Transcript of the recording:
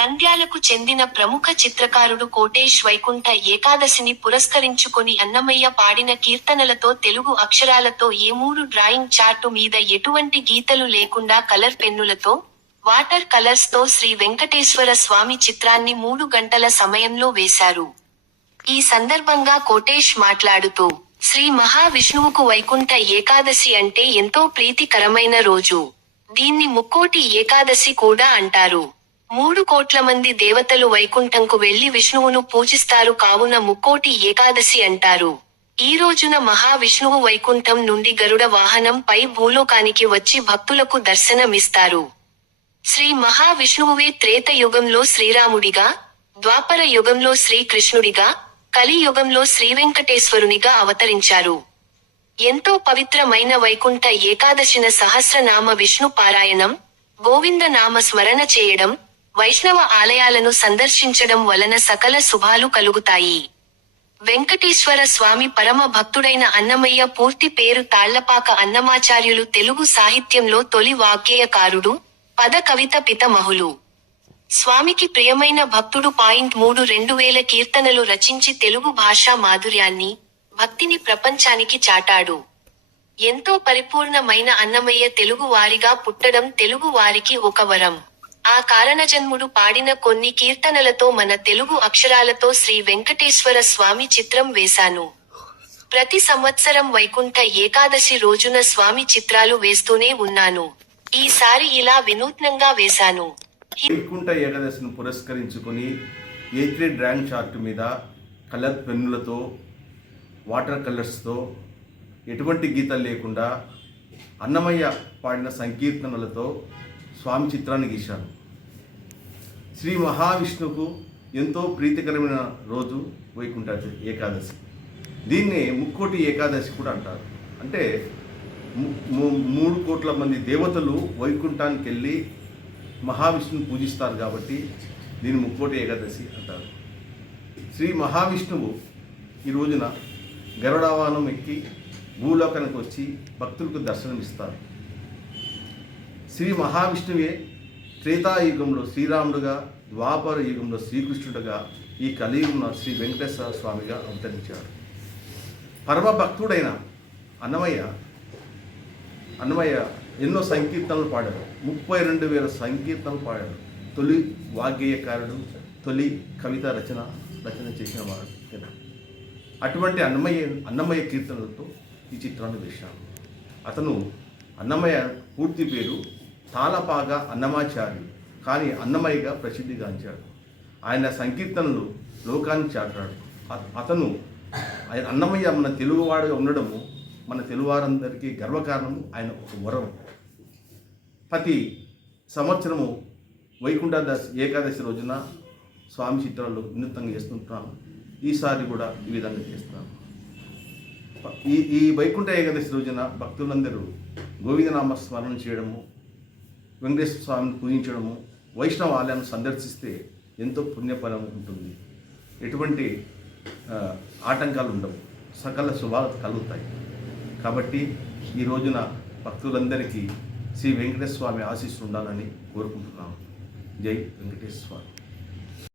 నంద్యాలకు చెందిన ప్రముఖ చిత్రకారుడు కోటేష్ వైకుంఠ ఏకాదశిని పురస్కరించుకొని అన్నమయ్య పాడిన కీర్తనలతో తెలుగు అక్షరాలతో ఏ3 డ్రాయింగ్ చార్టు మీద ఎటువంటి గీతలు లేకుండా కలర్ పెన్నులతో, వాటర్ కలర్స్ తో శ్రీ వెంకటేశ్వర స్వామి చిత్రాన్ని 3 గంటల సమయంలో వేశారు. ఈ సందర్భంగా కోటేష్ మాట్లాడుతూ, శ్రీ మహావిష్ణువుకు వైకుంఠ ఏకాదశి అంటే ఎంతో ప్రీతికరమైన రోజు. దీన్ని ముక్కోటి ఏకాదశి కూడా అంటారు. 3 కోట్ల మంది దేవతలు వైకుంఠంకు వెళ్లి విష్ణువును పూజిస్తారు కావున ముక్కోటి ఏకాదశి అంటారు. ఈ రోజున మహావిష్ణువు వైకుంఠం నుండి గరుడ వాహనం పై భూలోకానికి వచ్చి భక్తులకు దర్శనమిస్తారు. శ్రీ మహావిష్ణువువే త్రేత యుగంలో శ్రీరాముడిగా, ద్వాపర యుగంలో శ్రీకృష్ణుడిగా, కలి యుగంలో శ్రీవెంకటేశ్వరునిగా అవతరించారు. ఎంతో పవిత్రమైన వైకుంఠ ఏకాదశిన సహస్రనామ విష్ణు పారాయణం, గోవింద నామ స్మరణ చేయడం, వైష్ణవ ఆలయాలను సందర్శించడం వలన సకల శుభాలు కలుగుతాయి. వెంకటేశ్వర స్వామి పరమ భక్తుడైన అన్నమయ్య పూర్తి పేరు తాళ్లపాక అన్నమాచార్యులు తెలుగు సాహిత్యంలో తొలి వాగ్గేయకారుడు, పద కవిత పితామహులు. స్వామికి ప్రియమైన భక్తుడు. 2000 కీర్తనలు రచించి తెలుగు భాషా మాధుర్యాన్ని, భక్తిని ప్రపంచానికి చాటాడు. ఎంతో పరిపూర్ణమైన అన్నమయ్య తెలుగు వారిగా పుట్టడం తెలుగు వారికి ఒక వరం. ఆ కారణజన్ముడు పాడిన కొన్ని కీర్తనలతో మన తెలుగు అక్షరాలతో శ్రీ వెంకటేశ్వర స్వామి చిత్రం వేశాను. ప్రతి సంవత్సరం వైకుంఠ ఏకాదశి రోజున స్వామి చిత్రాలు వేస్తూనే ఉన్నాను. ఈసారి ఇలా వినూత్నంగా వేశాను. వైకుంఠ ఏకాదశిని పురస్కరించుకొని ఏ3 డ్రాయింగ్ చార్ట్ మీద కలర్ పెన్నులతో, వాటర్ కలర్స్తో, ఎటువంటి గీతలు లేకుండా అన్నమయ్య పాడిన సంకీర్తనలతో స్వామి చిత్రాన్ని గీశారు. శ్రీ మహావిష్ణువుకు ఎంతో ప్రీతికరమైన రోజు వైకుంఠ ఏకాదశి. దీన్నే ముక్కోటి ఏకాదశి కూడా అంటారు. అంటే 3 కోట్ల మంది దేవతలు వైకుంఠానికి వెళ్ళి మహావిష్ణువుని పూజిస్తారు కాబట్టి దీన్ని ముక్కోటి ఏకాదశి అంటారు. శ్రీ మహావిష్ణువు ఈ రోజున గరుడవాహనం ఎక్కి భూలోకానికి వచ్చి భక్తులకు దర్శనమిస్తారు. శ్రీ మహావిష్ణువే త్రేతాయుగంలో శ్రీరాముడుగా, ద్వాపర యుగంలో శ్రీకృష్ణుడుగా, ఈ కలియుగంలో శ్రీ వెంకటేశ్వర స్వామిగా అవతరించాడు. పరమ భక్తుడైన అన్నమయ్య ఎన్నో సంకీర్తనలు పాడారు. 32,000 సంకీర్తనలు పాడారు. తొలి వాగ్గేయకారుడు, తొలి కవిత రచన చేసిన వాడు. అటువంటి అన్నమయ్య కీర్తనలతో ఈ చిత్రాన్ని వేశాను. అతను అన్నమయ్య పూర్తి పేరు తాళపాక అన్నమాచార్యులు, కానీ అన్నమయ్యగా ప్రసిద్ధిగాంచాడు. ఆయన సంకీర్తనలు లోకానికి చాటాడు. అతను అన్నమయ్య మన తెలుగువాడుగా ఉండడము మన తెలుగువారందరికీ గర్వకారణము. ఆయన ఒక వరం. ప్రతి సంవత్సరము వైకుంఠ ఏకాదశి రోజున స్వామి చిత్రాలు వినూత్నంగా చేస్తుంటున్నాను. ఈసారి కూడా ఈ విధంగా చేస్తున్నాను. ఈ వైకుంఠ ఏకాదశి రోజున భక్తులందరూ గోవిందనామ స్మరణ చేయడము, వెంకటేశ్వర స్వామిని పూజించడము, వైష్ణవ ఆలయాన్ని సందర్శిస్తే ఎంతో పుణ్యఫలం ఉంటుంది. ఎటువంటి ఆటంకాలు ఉండవు, సకల శుభాలు కలుగుతాయి. కాబట్టి ఈ రోజున భక్తులందరికీ శ్రీ వెంకటేశ్వర స్వామి ఆశీస్సులు ఉండాలని కోరుకుంటున్నాను. జై వెంకటేశ్వర స్వామి.